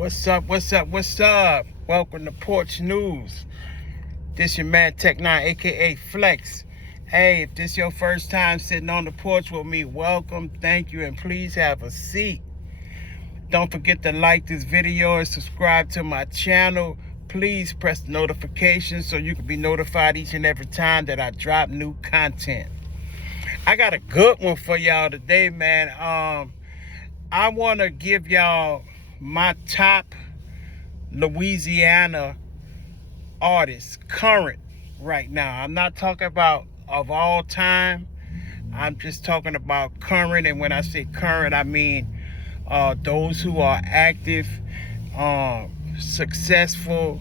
What's up? What's up? What's up? Welcome to Porch News. This your man Tec9, aka Flex. Hey, if this your first time sitting on the porch with me, welcome, thank you, and please have a seat. Don't forget to like this video and subscribe to my channel. Please press the notifications so you can be notified each and every time that I drop new content. I got a good one for y'all today, man. I want to give y'all my top Louisiana artists current right now. I'm not talking about of all time. I'm just talking about current, and when I say current, I mean those who are active, successful,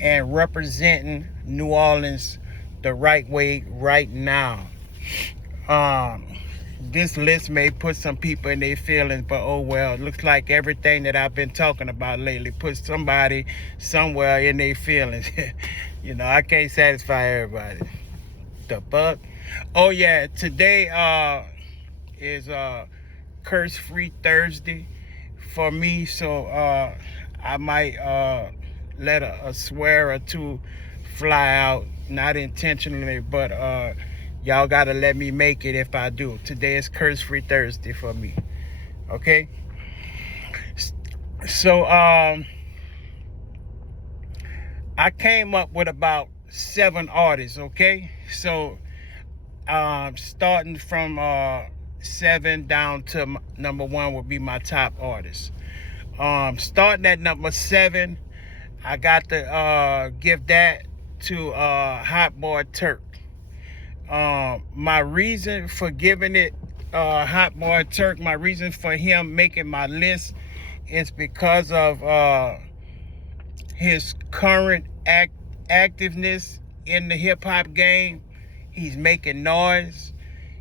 and representing New Orleans the right way right now. This list may put some people in their feelings, but oh well. It looks like everything that I've been talking about lately puts somebody somewhere in their feelings. You know, I can't satisfy everybody. The fuck? Oh yeah, today is curse-free Thursday for me, so I might let a swear or two fly out, not intentionally, but y'all gotta let me make it if I do. Today is curse-free Thursday for me. Okay? So I came up with about 7 artists, okay? So starting from 7 down to number 1 would be my top artist. Starting at number 7, I got to give that to Hot Boy Turk. My reason for giving it Hot Boy Turk, my reason for him making my list is because of his current activeness in the hip-hop game. He's making noise.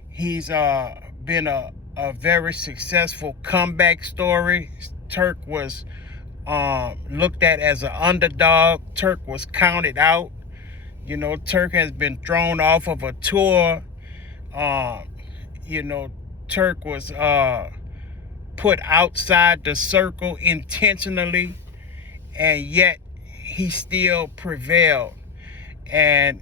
He's been a very successful comeback story. Turk was looked at as an underdog. Turk was counted out. You know, Turk has been thrown off of a tour. You know, Turk was put outside the circle intentionally, and yet he still prevailed and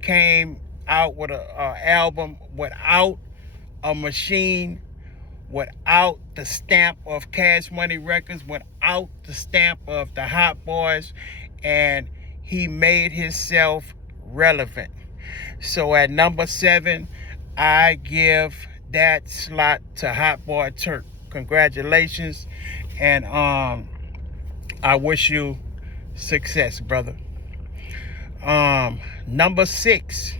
came out with a album without a machine, without the stamp of Cash Money Records, without the stamp of the Hot Boys, and he made himself relevant. So at number 7, I give that slot to Hot Boy Turk. Congratulations, and I wish you success, brother. Number 6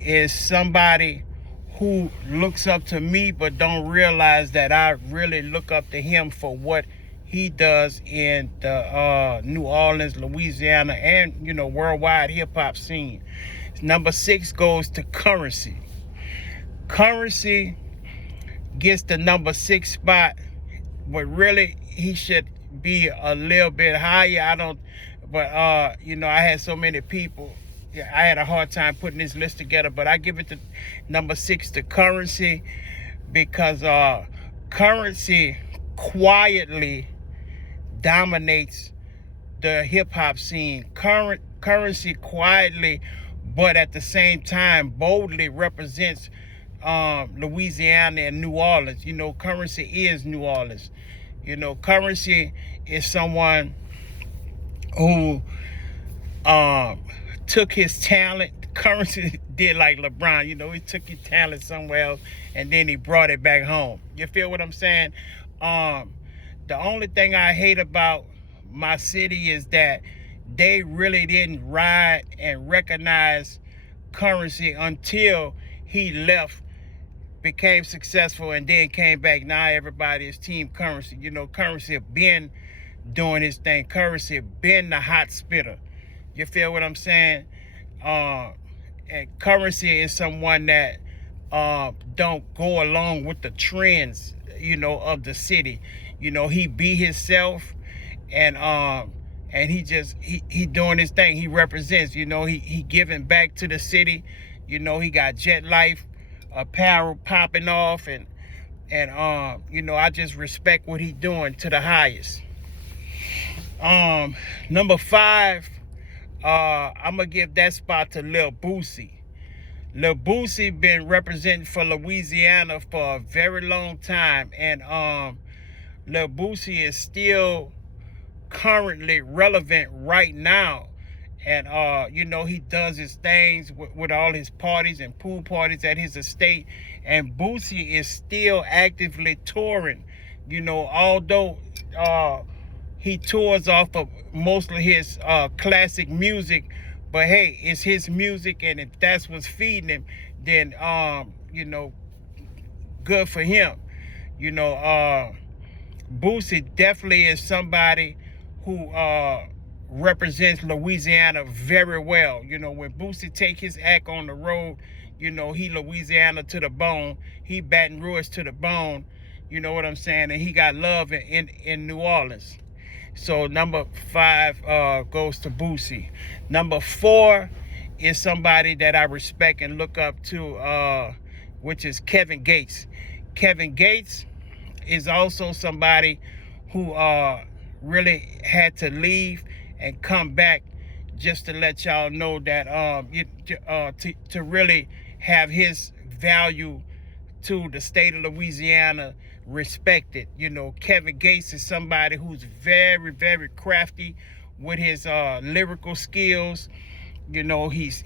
is somebody who looks up to me but don't realize that I really look up to him for what he does in the New Orleans, Louisiana, and, you know, worldwide hip-hop scene. Number 6 goes to Currency. Currency gets the number 6 spot, but really he should be a little bit higher. You know, I had so many people. Yeah, I had a hard time putting this list together, but I give it to number 6 to Currency because Currency quietly dominates the hip-hop scene. Currency quietly, but at the same time boldly represents Louisiana and New Orleans. You know, Currency is New Orleans. You know, Currency is someone who took his talent. Currency did like LeBron, you know, he took his talent somewhere else and then he brought it back home. You feel what I'm saying? The only thing I hate about my city is that they really didn't ride and recognize Currency until he left, became successful, and then came back. Now everybody is Team Currency. You know, Currency been doing his thing. Currency been the hot spitter. You feel what I'm saying? And Currency is someone that don't go along with the trends, you know, of the city. You know, he be himself, and he doing his thing. He represents, you know, he giving back to the city. You know, he got Jet Life apparel popping off, and And you know, I just respect what he doing to the highest. Number 5, I'm gonna give that spot to Lil Boosie. Lil Boosie been representing for Louisiana for a very long time, and Lil Boosie is still currently relevant right now. And you know, he does his things with all his parties and pool parties at his estate. And Boosie is still actively touring. You know, although he tours off of mostly his classic music, but hey, it's his music, and if that's what's feeding him, then you know, good for him. You know, Boosie definitely is somebody who represents Louisiana very well. You know, when Boosie take his act on the road, you know, he Louisiana to the bone, he Baton Rouge to the bone. You know what I'm saying? And he got love in New Orleans. So number 5 goes to Boosie. Number 4 is somebody that I respect and look up to, which is Kevin Gates. Kevin Gates is also somebody who really had to leave and come back, just to let y'all know that to really have his value to the state of Louisiana respected. You know, Kevin Gates is somebody who's very, very crafty with his lyrical skills. You know, he's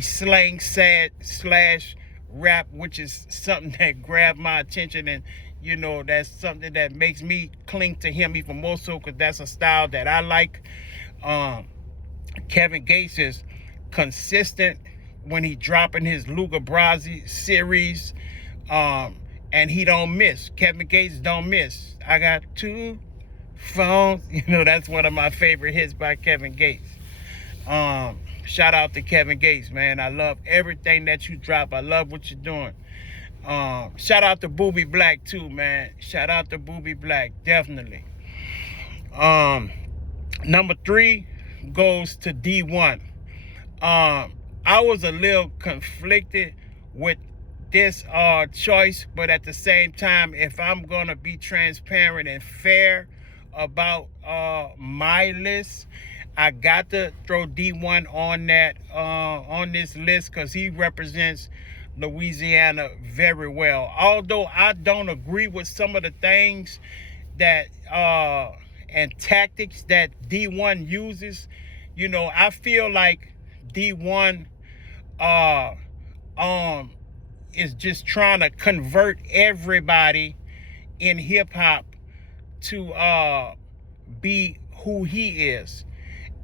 slang sad slash rap, which is something that grabbed my attention, and you know, that's something that makes me cling to him even more so, because that's a style that I like. Kevin Gates is consistent when he dropping his Luga Brasi series, and he don't miss. Kevin Gates don't miss. I got 2 phones. You know, that's one of my favorite hits by Kevin Gates. Shout out to Kevin Gates, man. I love everything that you drop. I love what you're doing. Shout out to Booby Black too, man. Shout out to Booby Black, definitely. Number 3 goes to D1. I was a little conflicted with this choice, but at the same time, if I'm gonna be transparent and fair about my list, I got to throw D1 on that on this list, because he represents Louisiana very well. Although I don't agree with some of the things that and tactics that D1 uses, you know, I feel like D1 is just trying to convert everybody in hip hop to be who he is.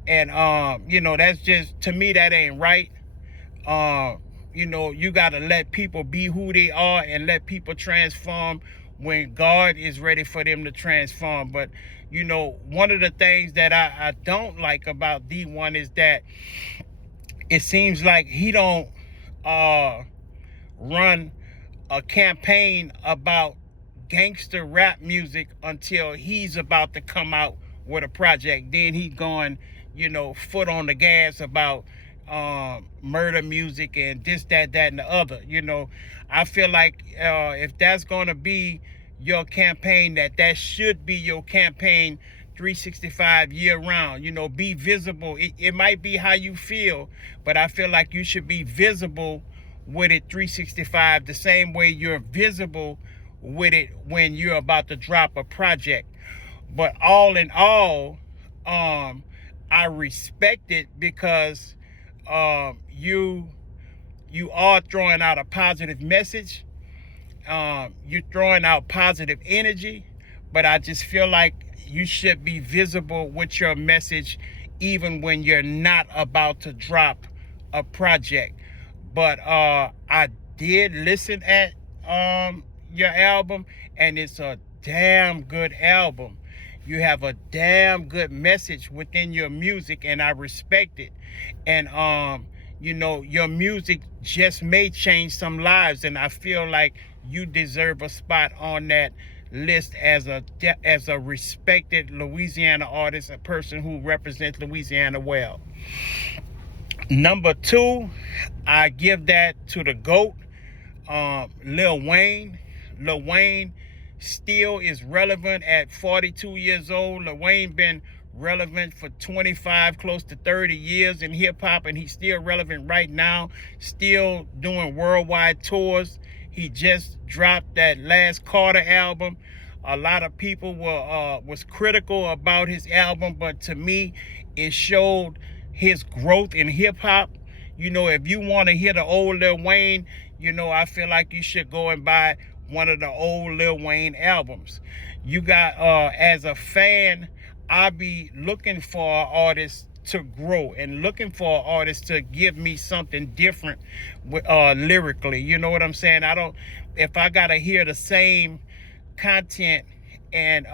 And you know, that's just, to me, that ain't right. You know, you got to let people be who they are and let people transform when God is ready for them to transform. But, you know, one of the things that I don't like about D1 is that it seems like he don't run a campaign about gangster rap music until he's about to come out with a project. Then he going, you know, foot on the gas about murder music and this, that, and the other. You know, I feel like if that's going to be your campaign, that should be your campaign 365 year round. You know, be visible. It might be how you feel, but I feel like you should be visible with it 365, the same way you're visible with it when you're about to drop a project. But all in all, I respect it because you are throwing out a positive message. You're throwing out positive energy, but I just feel like you should be visible with your message even when you're not about to drop a project. But I did listen at your album, and it's a damn good album. You have a damn good message within your music, and I respect it. And you know, your music just may change some lives, and I feel like you deserve a spot on that list as a respected Louisiana artist, a person who represents Louisiana well. Number 2, I give that to the GOAT, Lil Wayne. Lil Wayne still is relevant at 42 years old. Lil Wayne been relevant for 25, close to 30 years in hip-hop, and he's still relevant right now, still doing worldwide tours. He just dropped that last Carter album. A lot of people was critical about his album, but to me, it showed his growth in hip-hop. You know, if you want to hear the old Lil Wayne, you know, I feel like you should go and buy one of the old Lil Wayne albums. You got, as a fan, I be looking for artists to grow and looking for artists to give me something different lyrically. You know what I'm saying? If I gotta hear the same content and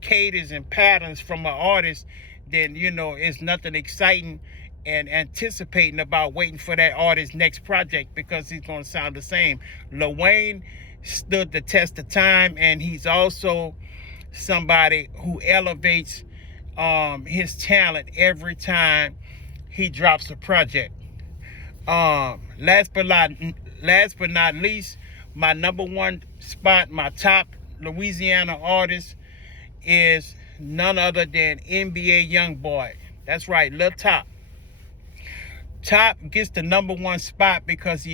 cadence and patterns from an artist, then, you know, it's nothing exciting and anticipating about waiting for that artist's next project, because he's going to sound the same. Lil Wayne stood the test of time, and he's also somebody who elevates his talent every time he drops a project. Last but not least, my number one spot, my top Louisiana artist is none other than NBA Youngboy. That's right, Lil Top. Top gets the number one spot because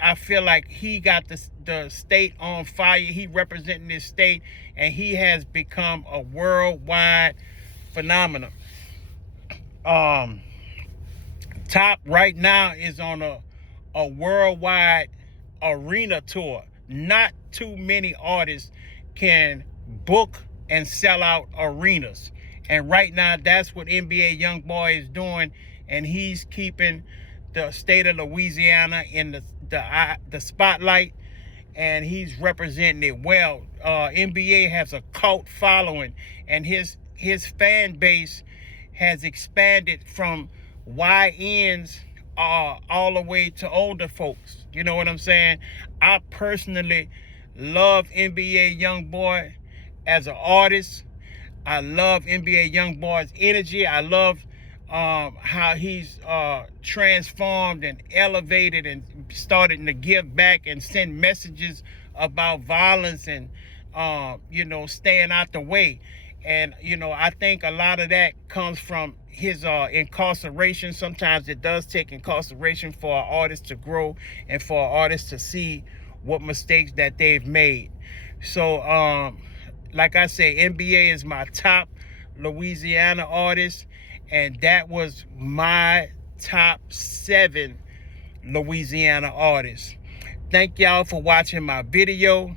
I feel like he got the state on fire. He representing this state, and he has become a worldwide phenomenon. Top right now is on a worldwide arena tour. Not too many artists can book and sell out arenas, and right now that's what NBA Youngboy is doing, and he's keeping the state of Louisiana in the spotlight, and he's representing it well. NBA has a cult following, and his fan base has expanded from YNs all the way to older folks. You know what I'm saying? I personally love NBA Youngboy as an artist. I love NBA Youngboy's energy. I love how he's transformed and elevated and starting to give back and send messages about violence and you know, staying out the way. And you know, I think a lot of that comes from his incarceration. Sometimes it does take incarceration for an artist to grow and for an artist to see what mistakes that they've made. So like I say, NBA is my top Louisiana artist, and that was my top 7 Louisiana artists. Thank y'all for watching my video.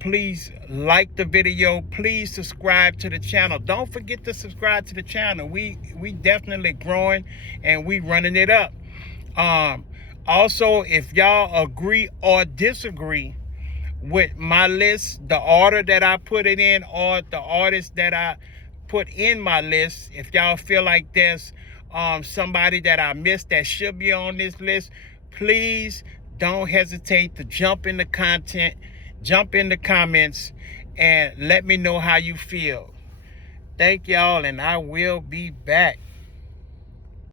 Please like the video. Please subscribe to the channel. Don't forget to subscribe to the channel. We definitely growing, and we running it up. Also, if y'all agree or disagree with my list, the order that I put it in, or the artists that I put in my list, if y'all feel like there's somebody that I missed that should be on this list, please don't hesitate to jump in the comments and let me know how you feel. Thank y'all, and I will be back.